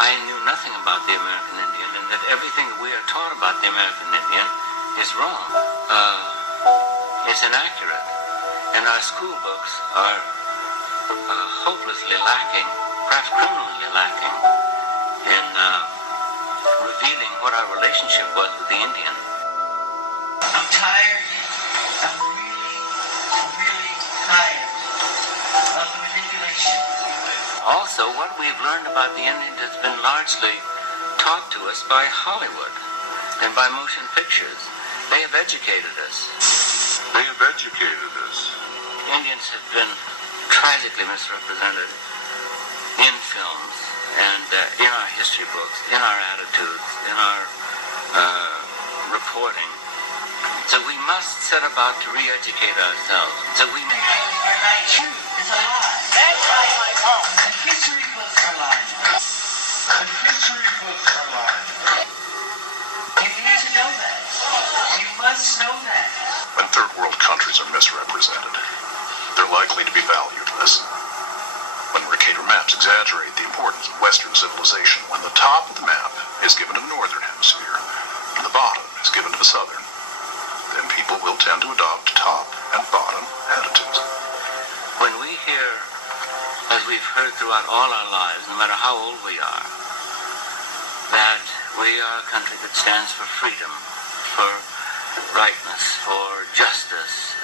I knew nothing about the American Indian, and that everything that we are taught about the American Indian is wrong. It's inaccurate. And our school books are hopelessly lacking, perhaps criminally lacking, in revealing what our relationship was with the Indian. I'm tired. I'm really tired of the manipulation. Also, what we've learned about the Indians has been largely taught to us by Hollywood and by motion pictures. They have educated us. Indians have been tragically misrepresented in films and in our history books, in our attitudes, in our reporting. So we must set about to re-educate ourselves. So we are not true. It's a lie. That's right, Michael. The history books are lying. You need to know that. You must know that. When third world countries are misrepresented, they're likely to be valueless. When Mercator maps exaggerate the importance of Western civilization, when the top of the map is given to the Northern Hemisphere, and the bottom is given to the Southern, then people will tend to adopt top and bottom attitudes. When we hear, as we've heard throughout all our lives, no matter how old we are, that we are a country that stands for freedom, for rightness, for justice,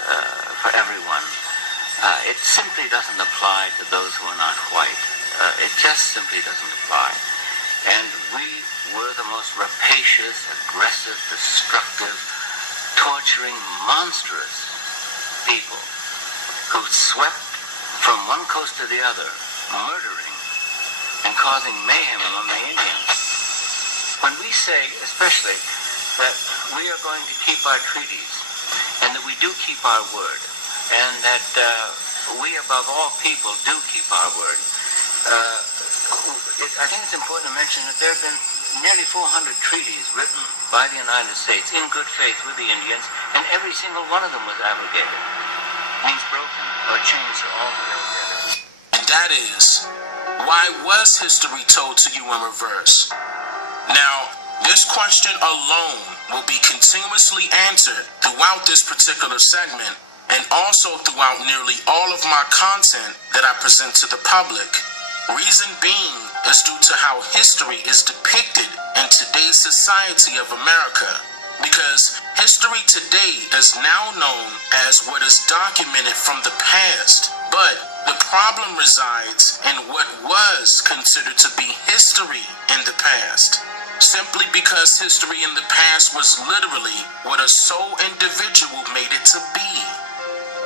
for everyone, it simply doesn't apply to those who are not white. It just simply doesn't apply. And we were the most rapacious, aggressive, destructive, torturing, monstrous people who swept from one coast to the other, murdering and causing mayhem among the Indians. When we say, especially, that we are going to keep our treaties and that we do keep our word and that we, above all people, do keep our word, I think it's important to mention that there have been nearly 400 treaties written by the United States in good faith with the Indians, and every single one of them was abrogated, means broken or changed or altered. And that is, why was history told to you in reverse? Now, this question alone will be continuously answered throughout this particular segment and also throughout nearly all of my content that I present to the public. Reason being is due to how history is depicted in today's society of America, because history today is now known as what is documented from the past, but the problem resides in what was considered to be history in the past, simply because history in the past was literally what a sole individual made it to be.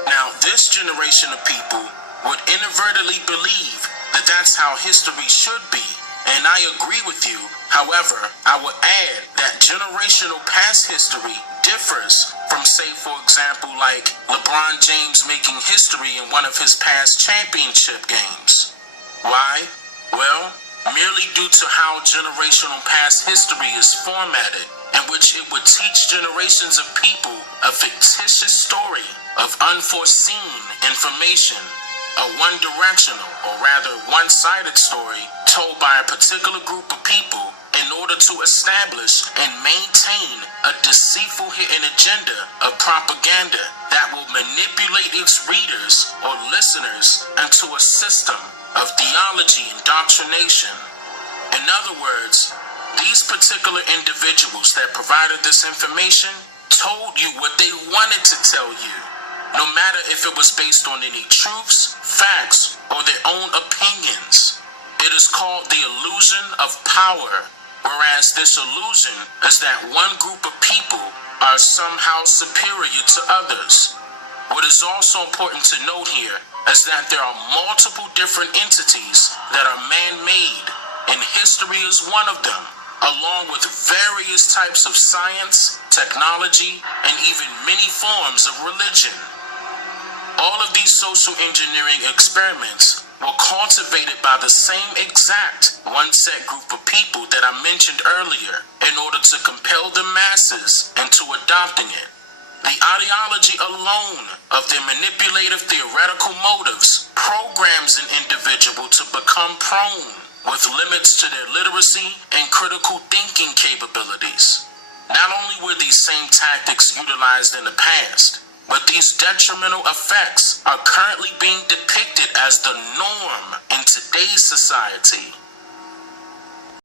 Now, this generation of people would inadvertently believe that that's how history should be, and I agree with you. However, I would add that generational past history differs from, say, for example, like LeBron James making history in one of his past championship games. Why? Well, merely due to how generational past history is formatted, in which it would teach generations of people a fictitious story of unforeseen information, a one-directional, or rather one-sided story told by a particular group of people in order to establish and maintain a deceitful hidden agenda of propaganda that will manipulate its readers or listeners into a system of theology and indoctrination. In other words, these particular individuals that provided this information told you what they wanted to tell you, no matter if it was based on any truths, facts, or their own opinions. It is called the illusion of power, whereas this illusion is that one group of people are somehow superior to others. What is also important to note here is that there are multiple different entities that are man-made, and history is one of them, along with various types of science, technology, and even many forms of religion. All of these social engineering experiments were cultivated by the same exact one set group of people that I mentioned earlier in order to compel the masses into adopting it. The ideology alone of their manipulative theoretical motives programs an individual individual to become prone, with limits to their literacy and critical thinking capabilities. Not only were these same tactics utilized in the past, but these detrimental effects are currently being depicted as the norm in today's society.